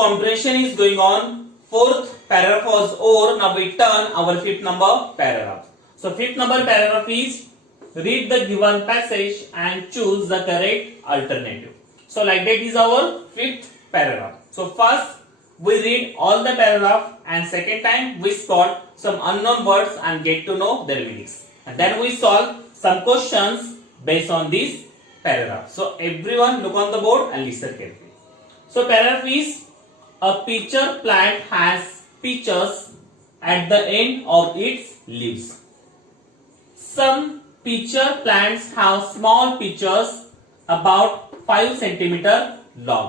comprehension is going on. Fourth paragraph was over. Now we turn our fifth number paragraph. So fifth number paragraph is read the given passage and choose the correct alternative. So like that is our fifth paragraph. So first we read all the paragraph and second time we spot some unknown words and get to know their meanings. And then we solve some questions based on this paragraph. So everyone look on the board and listen carefully. So paragraph is a peach plant has peaches at the end of its leaves. Some peach plants have small peaches about 5 cm long.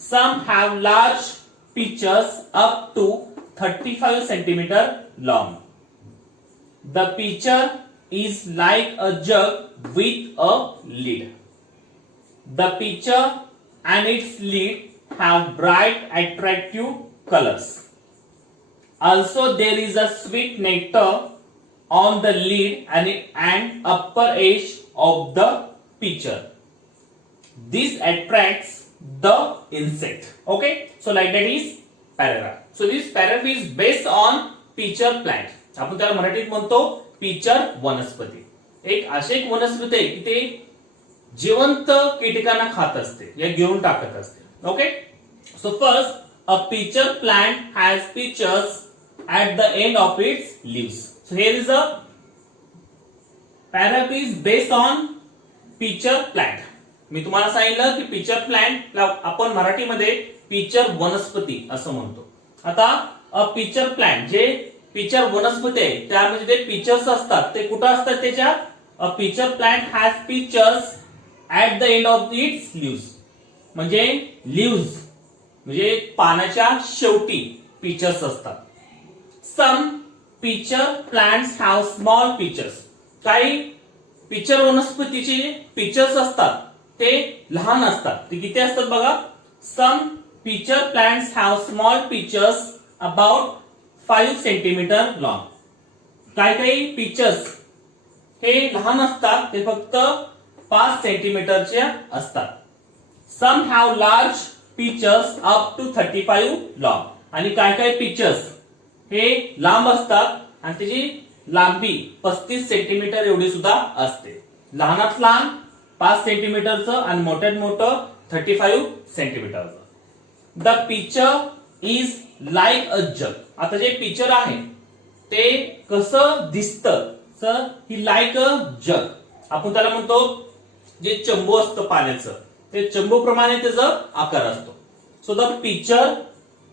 Some have large peaches up to 35 cm long. The pitcher is like a jug with a lid. The pitcher and its lid have bright, attractive colors. Also, there is a sweet nectar on the lid and upper edge of the pitcher. This attracts the insect. Okay, so like that is paragraph. So this paragraph is based on pitcher plant. आपण त्याला मराठीत म्हणतो picture वनस्पती. एक अशी एक वनस्पती आहे की ते जिवंत कीटकांना खात असते या गिळून टाकत असते. Okay, so first a pitcher plant has pictures at the end of its leaves. So here is a paragraph is based on pitcher plant. मी तुम्हाला सांगितलं की पिचर प्लांट आपण मराठीमध्ये पिचर वनस्पती असं म्हणतो. आता अ पिचर प्लांट जे पिचर वनस्पती आहे त्यामध्ये ते पिचर्स असतात ते कुठे असतात त्याच्यात. A pitcher plant has pitchers at the end of its leaves. म्हणजे लीव्स म्हणजे पानाच्या शेवटी पिचर्स असतात. Some pitcher plants have small pitchers. काही पिचर वनस्पतीचे पिचर्स असतात ते लहान असतात. ते किती असतात बघा. Some pitcher plants have small pitchers about 5 centimetre long. काही पिचर्स हे लहान असतात ते फक्त 5 सेंटीमीटरचे असतात. Some have large pitchers up to 35 long. आणि काही पिचर्स हे लांब असतात आणि त्याची लांबी 35 सेंटीमीटर एवढी सुद्धा असते. लहानात लहान 5 सेंटीमीटरचं आणि मोठ्यात मोठं 35 सेंटीमीटरचं. The pitcher is like a jug. आता जे पिचर आहे ते कसं दिसतं सर. ही लाईक अ जग. आपण त्याला म्हणतो जे चंबू असतं पाण्याचं ते चंबू प्रमाणे त्याचा आकार असतो. So the pitcher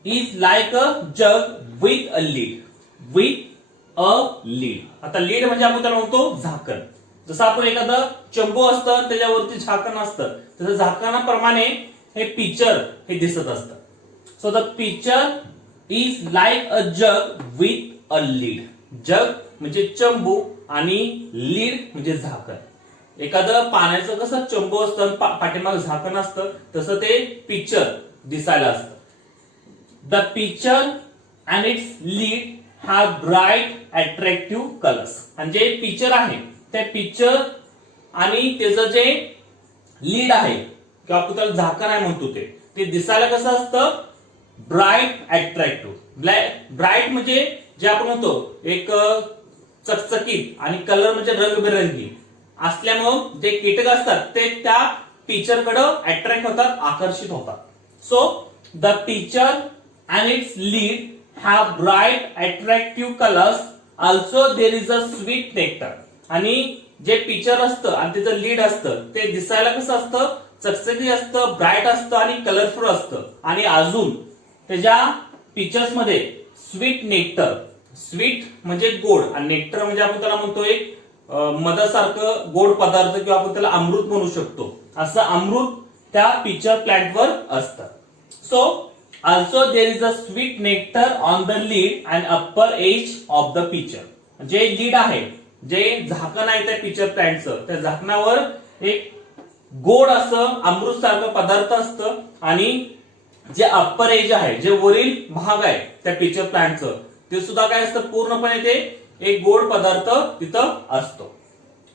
is like a jug with a lid. With a lid. आता लीड म्हणजे आपण त्याला म्हणतो झाकण. जसं आपण एखादं चंबू असतं त्याच्यावरती झाकण असतं तसं झाकणाप्रमाणे हे पिचर हे दिसत असतं. So the pitcher is like a jug with a lead. जग म्हणजे चंबू आणि लीड म्हणजे झाकण. एखादं पाण्याचं कसं चंबू असतं पाठीमाग झाकण असतं तसं ते पिचर दिसायला असतं. The pitcher and its lid have bright attractive colours. आणि जे पिचर आहे त्या पिक्चर आणि त्याचं जे लीड आहे किंवा आपण त्याला झाकण आहे म्हणतो ते दिसायला कसं असतं ब्राईट अट्रॅक्टिव्ह. ब्राईट म्हणजे जे आपण म्हणतो एक चकचकीत आणि कलर म्हणजे रंगबिरंगी असल्यामुळे जे कीटक असतात ते त्या पिक्चरकडे अट्रॅक्ट होतात आकर्षित होतात. So the picture and its lid have bright attractive colours. Also there is a sweet nectar. आणि जे पिक्चर असतं आणि त्याचं लीड असतं ते दिसायला कसं असतं चकचकीत असतं ब्राईट असतं आणि कलरफुल असतं. आणि अजून त्याच्या पिक्चर्स मध्ये स्वीट नेक्टर. स्वीट म्हणजे गोड आणि नेक्टर म्हणजे आपण त्याला म्हणतो एक मधासारखं गोड पदार्थ किंवा आपण त्याला अमृत म्हणू शकतो. असं अमृत त्या पिक्चर प्लांटवर असतं. So also there is a sweet nectar on the lid and upper edge of the pitcher. जे लीड आहे जे झाकण आहे त्या पिक्चर प्लांटचं त्या झाकणावर एक गोड असं अमृत सारखं पदार्थ असतं. आणि जे अप्पर एज आहे जे वरील भाग आहे त्या पिक्चर प्लांटचं ते सुद्धा काय असतं पूर्णपणे ते एक गोड पदार्थ तिथं असतो.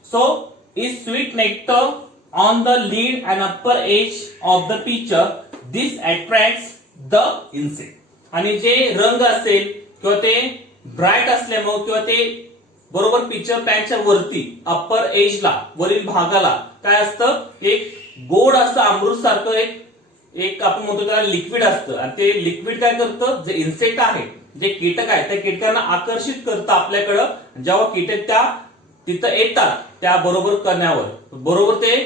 So is sweet nectar on the lid and upper edge of the pitcher. This attracts the insect. आणि जे रंग असेल किंवा ते ब्राईट असल्यामुळे किंवा ते बरोबर पिक्चर प्लॅनच्या वरती अप्पर एजला वरील भागाला काय असतं, एक गोड असं अमृत सारखं एक आपण म्हणतो त्याला लिक्विड असतं, आणि ते लिक्विड काय करतं, जे इन्सेक्ट आहे, जे कीटक आहे, त्या कीटकांना आकर्षित करतं आपल्याकडं। जेव्हा कीटक त्या तिथं येतात त्या बरोबर करण्यावर बरोबर ते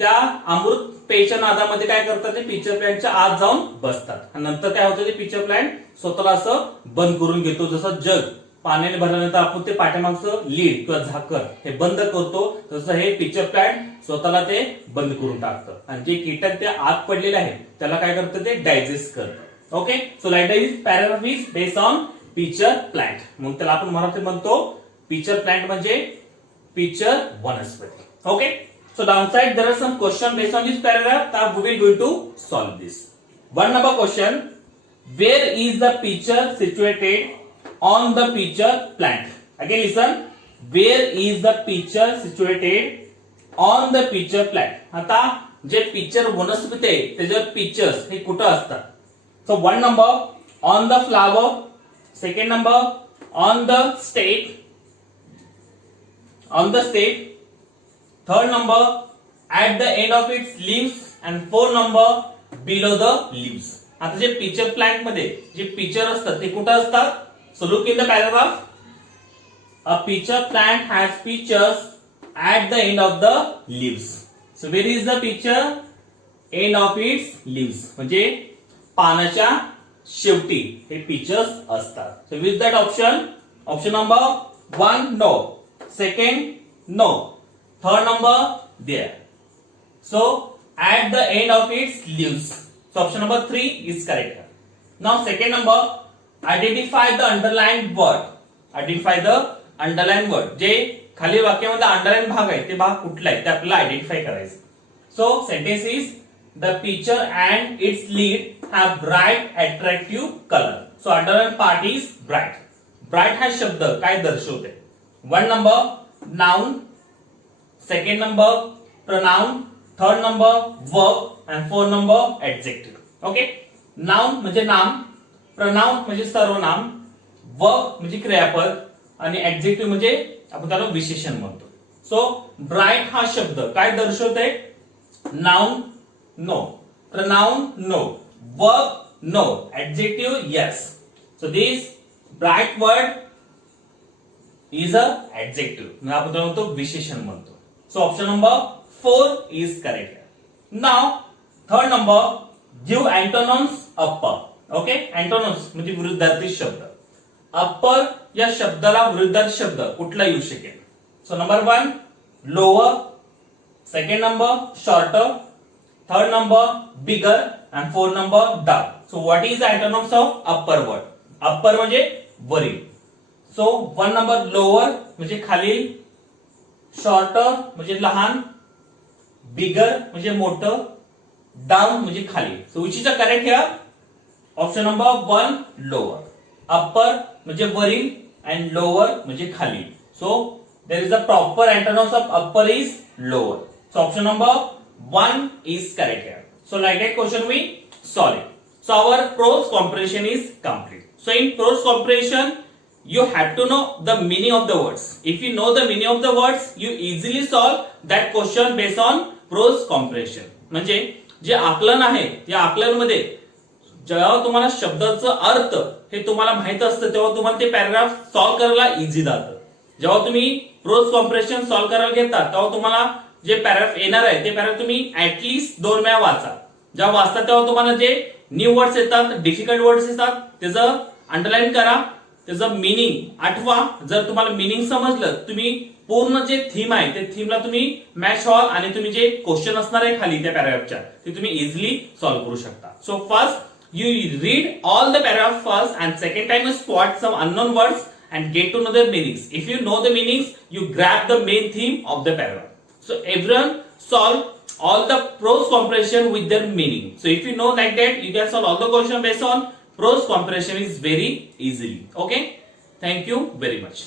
त्या अमृत पेयच्या नादामध्ये काय करतात, ते पिक्चर प्लॅनच्या आत जाऊन बसतात, आणि नंतर काय होतं, ते पिक्चर प्लॅन स्वतःला असं बंद करून घेतो। जसं जग पाण्याने भरल्यानंतर आपण ते पाठीमागचं लीड किंवा झाकण हे बंद करतो, तसं हे पिक्चर प्लॅन स्वतःला ते बंद करून टाकतं, आणि जे कीटक ते आत पडलेले आहे त्याला काय करतं, ते डायजेस्ट करतं। Okay, so like this paragraph is based on picture plant. मग त्याला आपण मराठीत म्हणतो पिक्चर प्लॅंट म्हणजे पिक्चर वनस्पती। Okay, so downside there are some question based on this paragraph that we will going to solve this. One number question, where is the picture situated on the picture plant? Again listen, where is the picture situated on the picture plant? आता जे picture वनस्पती आहे त्याच्यावर pictures हे कुठं असतात? So one number on the flower, second number on the state, third number at the end of its leaves, and fourth number below the leaves. आता जे पिक्चर प्लॅंट मध्ये जे पिक्चर असतात ते कुठे असतात? So look in the paragraph, a picture plant has pictures at the end of the leaves. So where is the picture? End of its leaves, म्हणजे पानाच्या शेवटी हे पिक्चर्स असतात. So which that option? Option number 1 no, second no, third number there. So at the end of its leaves. So option number 3 is correct. Now second number, identify the underlined word. Identify the underlined word. जे खाली वाक्यामध्ये underline भाग आहे ते भाग कुठला आहे ते आपल्याला आयडेंटिफाय करायचं. So sentence is the picture and its lid have bright attractive colour. So underline part is bright. Bright हा शब्द काय दर्शवते? 1 number noun, second number pronoun, third number verb and fourth number adjective. Okay, noun म्हणजे नाम, pronoun म्हणजे सर्वनाम, verb म्हणजे क्रियापद आणि ऍडजेक्टिव्ह म्हणजे आपण त्याला विशेषण म्हणतो. सो ब्राईट हा शब्द काय दर्शवते? Noun no, pronoun no, verb no, adjective yes. So this bright word is a adjective, आपण त्याला म्हणतो विशेषण म्हणतो. So option number 4 is correct. Now third number, give antonyms upper. Okay, antonyms म्हणजे विरुद्धार्थी शब्द. अप्पर या शब्दाला विरुद्धार्थी शब्द कुठला येऊ शकेल? So number 1 lower, second number shorter, third number bigger and fourth number down. So what is the antonyms of upper word? Upper म्हणजे वरील. सो 1 नंबर लोअर म्हणजे खालील, शॉर्टर म्हणजे लहान, बिगर म्हणजे मोठं, डाउन म्हणजे खाली. So which is the correct here? Option number 1 lower. Upper म्हणजे वरील and lower म्हणजे खाली. So there is a proper antonyms of upper is lower. So option number 1 is correct here. So like that question we solve it. So our prose comprehension is complete. So in prose comprehension you have to know the meaning of the words. If you know the meaning of the words, you easily solve that question based on prose comprehension. म्हणजे जे आकलन आहे त्या आकलनमध्ये जेव्हा तुम्हाला शब्दाचा अर्थ हे तुम्हाला माहित असतं तेव्हा तुम्हाला ते पॅराग्राफ सॉल्व्ह करायला इझी जातं. जेव्हा तुम्ही प्रोज कॉम्प्रेशन सॉल्व्ह करायला घेता तेव्हा तुम्हाला जे पॅराग्राफ येणार आहे ते पॅराग्राफ तुम्ही ऍटलीस्ट 2 वेळा वाचा. जेव्हा वाचता तेव्हा तुम्हाला जे न्यू वर्ड्स येतात, डिफिकल्ट वर्ड्स येतात, त्याचं अंडरलाईन करा, त्याचं मिनिंग आठवा. जर तुम्हाला मिनिंग समजलं, तुम्ही पूर्ण जे थीम आहे ते थीमला तुम्ही मॅच व्हाल आणि तुम्ही जे क्वेश्चन असणार आहे खाली त्या पॅराग्राफच्या ते तुम्ही इझिली सॉल्व्ह करू शकता. So first you read all the paragraph first, and second time you spot some unknown words and get to know their meanings. If you know the meanings, you grab the main theme of the paragraph. So everyone solve all the prose comprehension with their meaning. So if you know like that, you can solve all the question based on prose comprehension is very easily. Okay, thank you very much.